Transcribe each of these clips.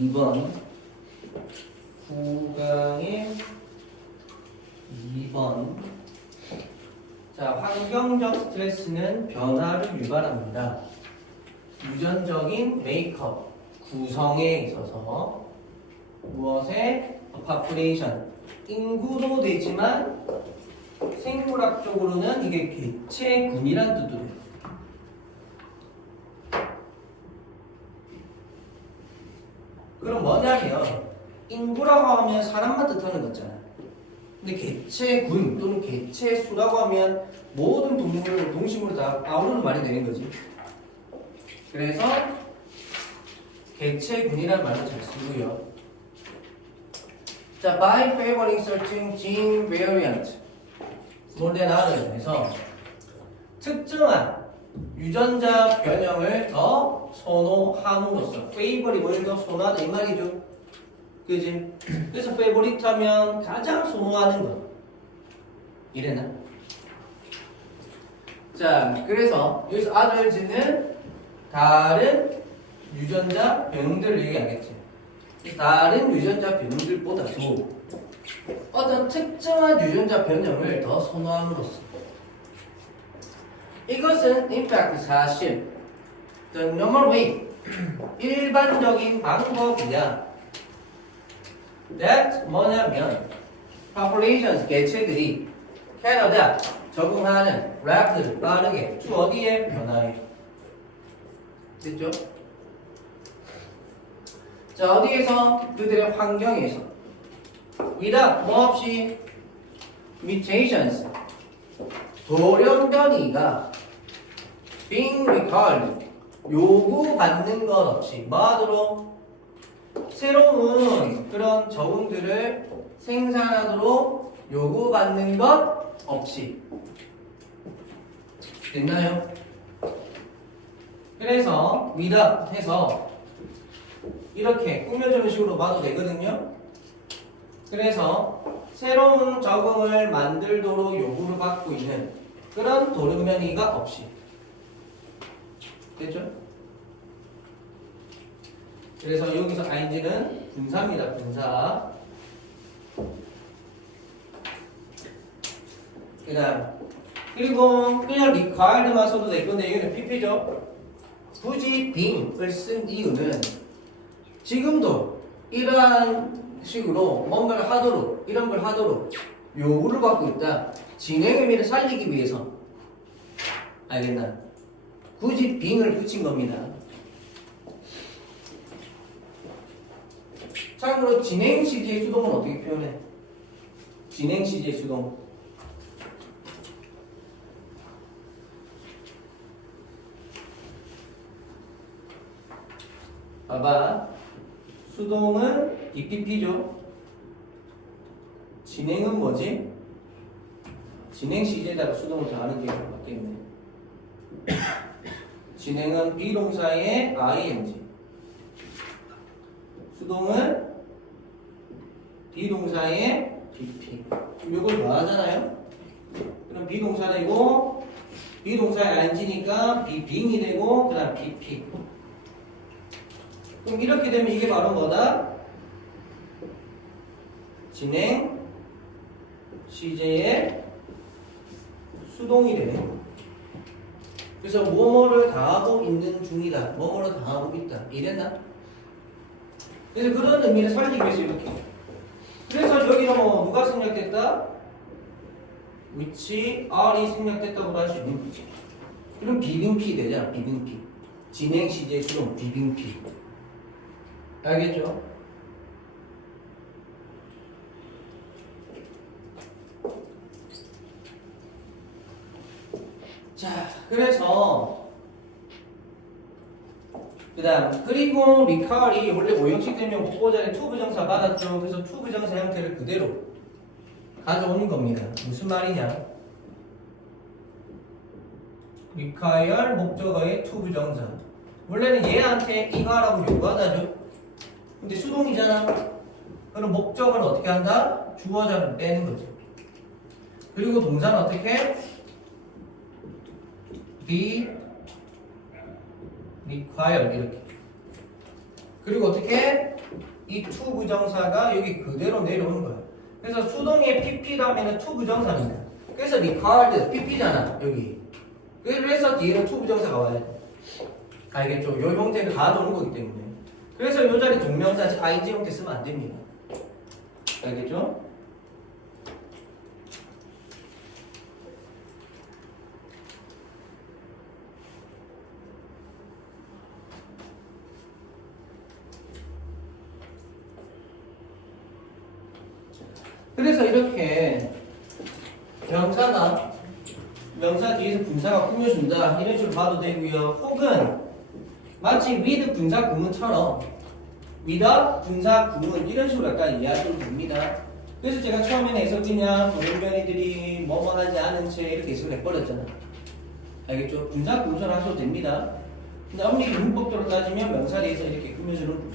2번 9강의 2번. 자, 환경적 스트레스는 변화를 유발합니다. 유전적인 메이크업, 구성에 있어서 무엇의 population, 인구도 되지만 생물학적으로는 이게 개체군이란 뜻도 돼요. 그럼 뭐냐면 인구라고 하면 사람만 뜻하는 거잖아. 근데 개체군 또는 개체수라고 하면 모든 동물을 동식물을 다 아우르는 말이 되는 거지. 그래서 개체군이라는 말도 잘 쓰고요. 자, by favoring certain gene variant, more than others 해서 특정한 유전자 변형을 더 선호함으로써, favor이 뭘 더 선호하다 이 말이죠. 그지? 그래서 favorite 하면 가장 선호하는 것. 이래나? 자, 그래서 여기서 others는 다른 유전자 변형들을 얘기하겠지. 다른 유전자 변형들보다도 어떤 특정한 유전자 변형을 더 선호함으로써, 이것은 in fact 사실 the normal way, 일반적인 방법이야. that 뭐냐면 populations, 개체들이 can adapt, 적응하는 rapid, 빠르게 to 어디에? 변화에. 됐죠? 자, 어디에서? 그들의 환경에서. without, 뭐 없이? mutations, 돌연변이가 being required, 요구받는 것 없이, 뭐 하도록? 새로운 그런 적응들을 생산하도록 요구받는 것 없이. 됐나요? 그래서 without 해서 이렇게 꾸며주는 식으로 봐도 되거든요. 그래서 새로운 적응을 만들도록 요구를 받고 있는 그런 돌연변이가 없이. 됐죠? 그래서 여기서 ing는 분사입니다. 분사. 그리고 그냥 required만 써도 될 건데 이거는 pp죠. 굳이 being을 쓴 이유는 지금도 이러한 식으로 뭔가를 하도록, 이런 걸 하도록 요구를 받고 있다. 진행 의미를 살리기 위해서. 알겠나? 굳이 being을 붙인 겁니다. 참고로 진행 시제의 수동은 어떻게 표현해? 진행 시제의 수동. 봐봐. 수동은 BPP죠. 진행은 뭐지? 진행 시제에다가 수동을 더하는 게 맞겠네. 진행은 비동사의 ing. 수동은 비동사의 BP. 이걸 더하잖아요. 그럼 비동사 되고 비동사의 ing니까 being이 되고 그 다음 BP. 그럼 이렇게 되면 이게 바로 뭐다? 진행 시제의 수동이 되네. 그래서 뭐뭐를 당하고 있는 중이다. 뭐뭐를 당하고 있다. 이랬나? 그래서 그런 의미를 살리기 위해서 이렇게. 그래서 여기는 뭐 누가 생략됐다? which R이 생략됐다고 할 수 있는 거지. 그럼 비빙피 되잖아. 비빙피. 진행 시제의 수동 비빙피. 알겠죠? 자, 그래서 그리고 리칼이 원래 오형식 되면 보고자리 투부정사 받았죠. 그래서 투부정사 형태를 그대로 가져오는 겁니다. 무슨 말이냐? require 목적어의 투부정사. 원래는 얘한테 이거 하라고 요구하다죠. 근데 수동이잖아. 그럼 목적을 어떻게 한다? 주어자를 빼는 거죠. 그리고 동사는 어떻게? be required 이렇게. 그리고 어떻게? 이 to 부정사가 여기 그대로 내려오는 거야. 그래서 수동의 PP 다음에는 to 부정사입니다. 그래서 regard PP잖아 여기. 그래서 뒤에는 to 부정사가 와야 돼. 알겠죠? 요 형태를 가져오는 거기 때문에. 그래서 요 자리 동명사 ing 형태 쓰면 안 됩니다. 알겠죠? 그래서 이렇게 명사나 명사 뒤에서 분사가 꾸며준다 이런 식으로 봐도 되고요. 혹은 마치 with 분사 구문처럼 without 분사 구문 이런 식으로 약간 이해하셔도 됩니다. 그래서 제가 처음에는 해서 그냥 돌연변이들이 뭐뭐 하지 않은 채 이렇게 해석을 해버렸잖아. 알겠죠? 분사 구문처럼 하셔도 됩니다. 근데 엄밀히 문법적으로 따지면 명사 뒤에서 이렇게 꾸며주는 구문.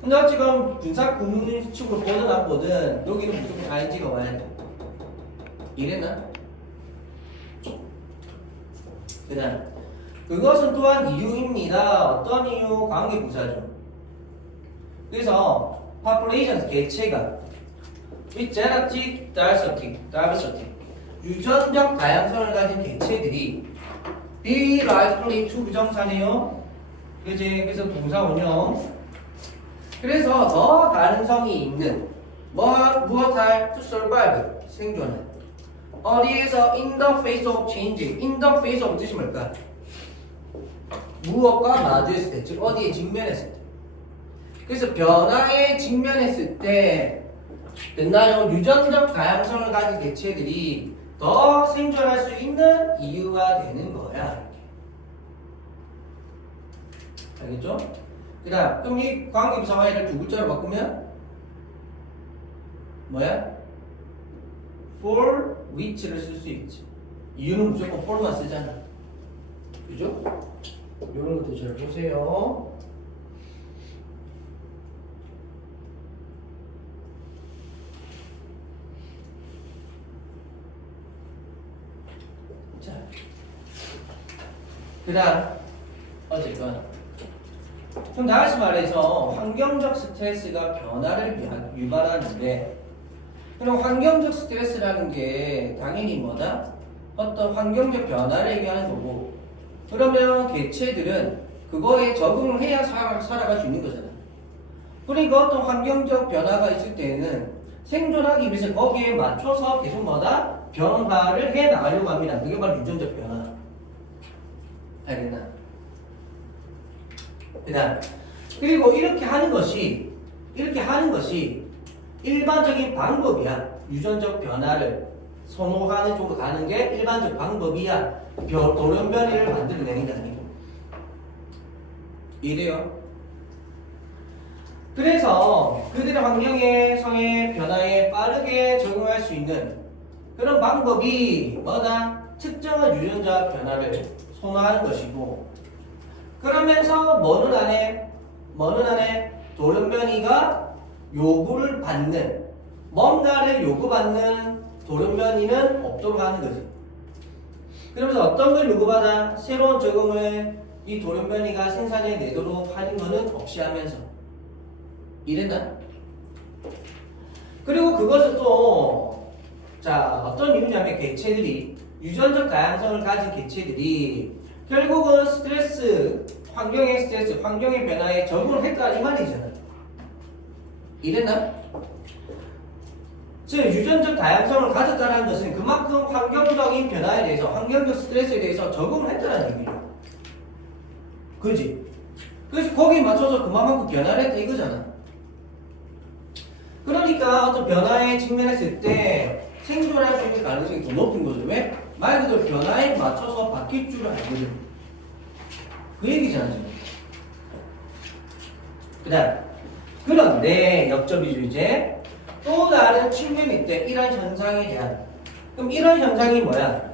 근데 지금 분사 구문식으로 보든 안 보든 여기는 무조건 ing가 와야 돼. 이랬나? 그 다음 그것은 또한 이유입니다. 어떤 이유? 관계부사죠. 그래서 population 개체가 with genetic diversity 유전적 다양성을 가진 개체들이 be likely to 부정사네요. 그지? 그래서 동사 원형. 그래서 더 가능성이 있는 무엇할 to survive 생존은 어디에서 in the face of change in the face of 뜻이 뭘까? 무엇과 마주했을 때, 즉 어디에 직면했을 때. 그래서 변화에 직면했을 때 됐나요? 유전적 다양성을 가진 개체들이 더 생존할 수 있는 이유가 되는 거야. 알겠죠? 그 다음 그럼 이 관계부사와를 두 글자로 바꾸면 뭐야? for which를 쓸 수 있지. 이유는 무조건 for만 쓰잖아. 그죠? 이런 것도 잘 보세요. 자, 그 다음 어쨌건 그럼 다시 말해서 환경적 스트레스가 변화를 유발하는데 그럼 환경적 스트레스라는 게 당연히 뭐다? 어떤 환경적 변화를 얘기하는 거고 그러면 개체들은 그거에 적응을 해야 살아갈 수 있는 거잖아. 그러니까 어떤 환경적 변화가 있을 때는 생존하기 위해서 거기에 맞춰서 계속 뭐다? 변화를 해 나가려고 합니다. 그게 바로 유전적 변화. 알겠나? 그 다음 그리고 이렇게 하는 것이 일반적인 방법이야. 유전적 변화를 선호하는 쪽으로 가는 게 일반적 방법이야. 돌연변이를 만들어내는 게 아니고. 이래요. 그래서 그들의 환경에서의 변화에 빠르게 적응할 수 있는 그런 방법이 뭐다? 특정한 유전자 변화를 선호하는 것이고 그러면서 뭐는 안에 돌연변이가 요구를 받는 뭔가를 요구받는 돌연변이는 없도록 하는 거지. 그러면서 어떤 걸 요구받아 새로운 적응을 이 돌연변이가 생산해내도록 하는 것은 없이 하면서 이랬나? 그리고 그것은 또 자 어떤 이유냐면 개체들이 유전적 다양성을 가진 개체들이 결국은 환경의 스트레스, 환경의 변화에 적응을 했다 이 말이잖아. 이랬나? 즉 유전적 다양성을 가졌다는 것은 그만큼 환경적인 변화에 대해서 환경적 스트레스에 대해서 적응을 했다는 얘기죠. 그지? 그래서 거기에 맞춰서 그만큼 변화를 했다 이거잖아. 그러니까 어떤 변화에 직면했을 때 생존할 수 있는 가능성이 더 높은 거죠. 왜? 말 그대로 변화에 맞춰서 바뀔 줄 알거든. 그 얘기잖아 지금. 그 다음 그런데 역접이죠. 이제 또 다른 측면이 있대. 이런 현상에 대한. 그럼 이런 현상이 뭐야?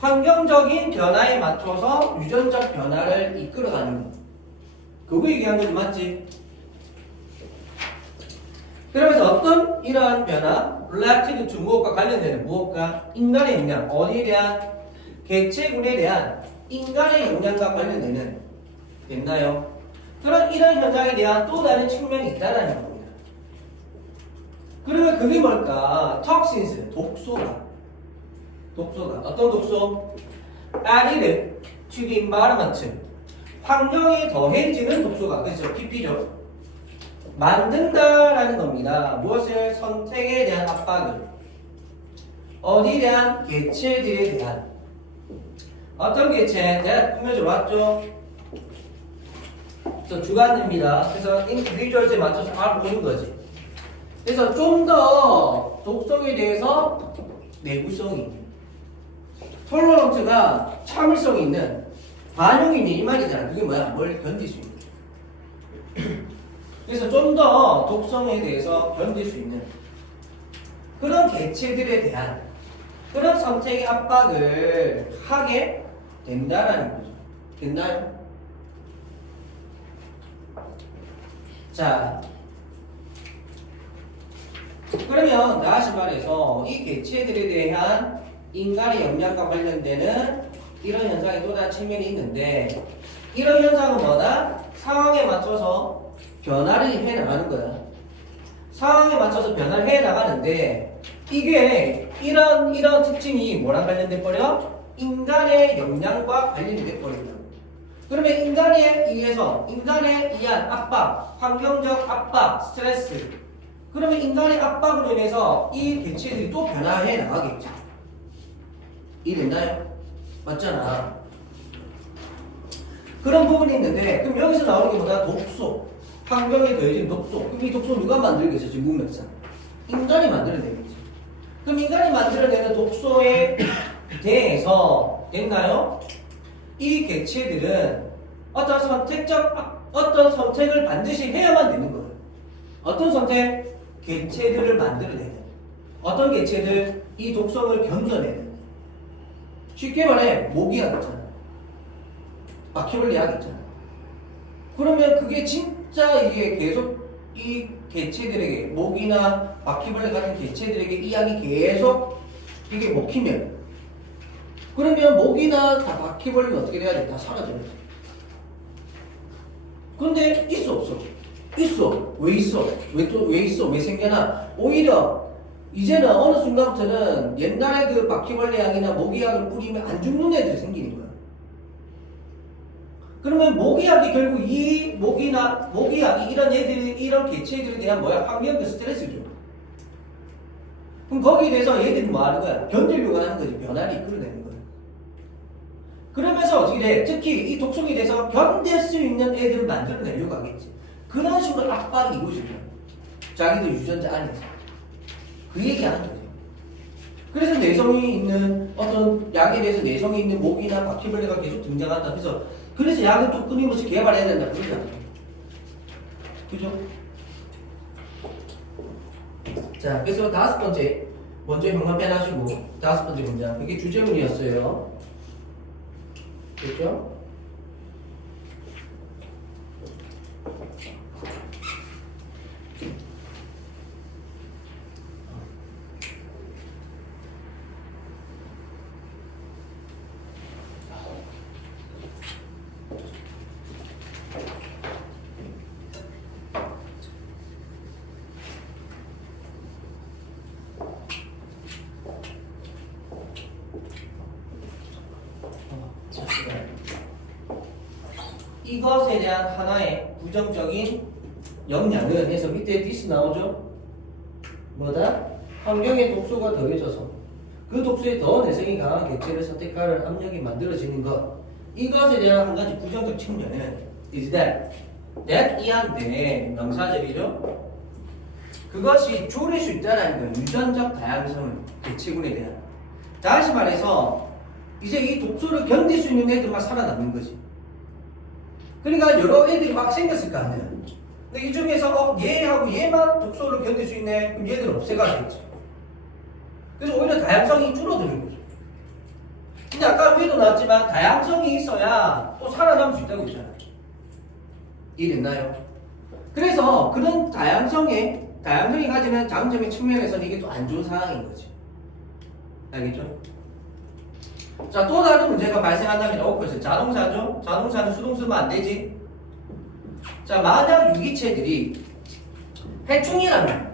환경적인 변화에 맞춰서 유전적 변화를 이끌어가는 거. 그거 얘기한 거지 맞지? 그러면서 어떤 이러한 변화, related to 무엇과 관련되는 무엇과 인간의 영향, 어디에 대한 개체군에 대한 인간의 영향과 관련되는 됐나요? 그런 이런 현상에 대한 또 다른 측면이 있다라는 겁니다. 그러면 그게 뭘까? 톡신스, 독소가 어떤 독소? added to the environment, 환경에 더해지는 독소가, 그렇죠? pp죠. 만든다라는 겁니다. 무엇을? 선택에 대한 압박을. 어디에 대한? 개체들에 대한. 어떤 개체? 내가 꾸며져 왔죠? 그래서 주관입니다. 그래서 individuals에 맞춰서 알아보는 거지. 그래서 좀 더 독성에 대해서 내구성이 있는, 톨러런트가 참을성이 있는, 반응이 있는 이 말이잖아. 그게 뭐야? 뭘 견딜 수 있는. 그래서 좀 더 독성에 대해서 견딜 수 있는 그런 개체들에 대한 그런 선택의 압박을 하게 된다라는 거죠. 됐나요? 자, 그러면 다시 말해서 이 개체들에 대한 인간의 역량과 관련되는 이런 현상이 또 다른 측면이 있는데, 이런 현상은 뭐다? 상황에 맞춰서 변화를 해 나가는 거야. 상황에 맞춰서 변화를 해 나가는데, 이게 이런 특징이 뭐랑 관련돼 버려? 인간의 역량과 관련이 돼 버린다. 그러면 인간에 의한 압박, 환경적 압박, 스트레스. 그러면 인간의 압박으로 인해서 이 개체들이 또 변화해 나가겠죠. 이해됐나요? 맞잖아. 그런 부분이 있는데, 그럼 여기서 나오는 게 뭐다? 독소. 환경에 더해진 독소. 그럼 이 독소 누가 만들겠어? 지금 문맥상. 인간이 만들어내겠지. 그럼 인간이 만들어내는 독소에 대해서 됐나요? 이 개체들은 어떤 선택을 반드시 해야만 되는 거예요. 어떤 선택? 개체들을 만들어내는. 어떤 개체들? 이 독성을 견뎌내는. 쉽게 말해, 모기약 있잖아. 바퀴벌레 약 있잖아. 그러면 그게 진짜 이게 계속 이 개체들에게, 모기나 바퀴벌레 같은 개체들에게 이 약이 계속 이게 먹히면, 그러면 모기나 바퀴벌레는 어떻게 돼야 돼? 다 사라져야 돼. 근데 있어, 없어? 있어. 왜 있어? 왜 있어? 왜 생겨나? 오히려 이제는 어느 순간부터는 옛날에 그 바퀴벌레 약이나 모기약을 뿌리면 안 죽는 애들이 생기는 거야. 그러면 모기약이 결국 이 모기약이 이런 개체들에 대한 뭐야? 환경적 스트레스죠. 그럼 거기에 대해서 얘들이 뭐 하는 거야? 견디려고 하는 거지. 변화를 이끌어내는 거야. 그러면서 어떻게 돼? 특히 이 독성에 대해서 견딜 수 있는 애들을 만들어내려고 하겠지. 그런 식으로 압박이 이루어지는 거야. 자기들 유전자 안에서. 그 얘기하는 거지. 그래서 내성이 있는 어떤 약에 대해서 내성이 있는 모기나 바퀴벌레가 계속 등장한다. 그래서 약은 또 끊임없이 개발해야 된다. 그러지 않아요? 그죠? 자, 그래서 다섯 번째, 먼저 형광펜 하시고 다섯 번째 문장. 그게 주제문이었어요. 됐죠? 이것에 대한 하나의 부정적인 영향은 해서 밑에 디스 나오죠? 뭐다? 환경의 독소가 더해져서 그 독소에 더 내성이 강한 개체를 선택하는 압력이 만들어지는 것. 이것에 대한 한 가지 부정적 측면은 is that 이한테 명사절이죠? 그것이 줄일 수 있다는 거예요. 유전적 다양성을, 개체군에 대한. 다시 말해서 이제 이 독소를 견딜 수 있는 애들만 살아남는 거지. 그러니까 여러 애들이 막 생겼을 거 아니야. 근데 이 중에서 얘하고 얘만 독소를 견딜 수 있네. 그럼 얘들은 없애가야겠죠. 그래서 오히려 다양성이 줄어드는 거죠. 근데 아까 위에도 나왔지만 다양성이 있어야 또 살아남을 수 있다고 했잖아요. 이해됐나요? 그래서 그런 다양성이 가지는 장점의 측면에서는 이게 또 안 좋은 상황인 거지. 알겠죠? 자, 또 다른 문제가 발생한다면 자동차죠? 자동차는 수동 쓰면 안 되지. 자, 만약 유기체들이 해충이라면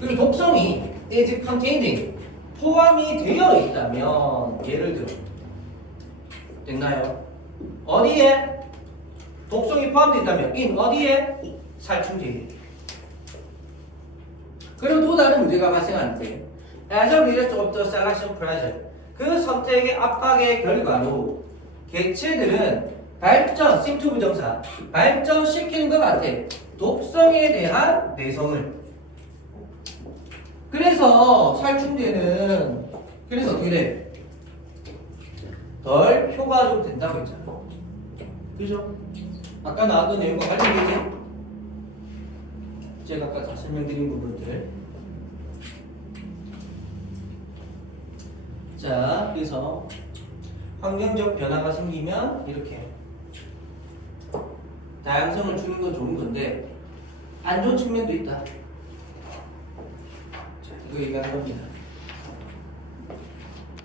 그리고 독성이 is containing 포함이 되어 있다면 예를 들어 됐나요? 어디에 독성이 포함되어 있다면 in 어디에 살충제에. 그리고 또 다른 문제가 발생하는데 as a result of the selection pressure 그 선택의 압박의 결과로 개체들은 발전 심투 부정사 발전시키는 것 같아 독성에 대한 내성을. 그래서 살충제는 그래서 어떻게 돼? 덜 효과적으로 된다고 했잖아. 그죠? 아까 나왔던 내용과 관련되지? 제가 아까 다 설명드린 부분들. 자, 그래서 환경적 변화가 생기면 이렇게 다양성을 주는 건 좋은 건데 안 좋은 측면도 있다. 자, 이거 얘기하는 겁니다.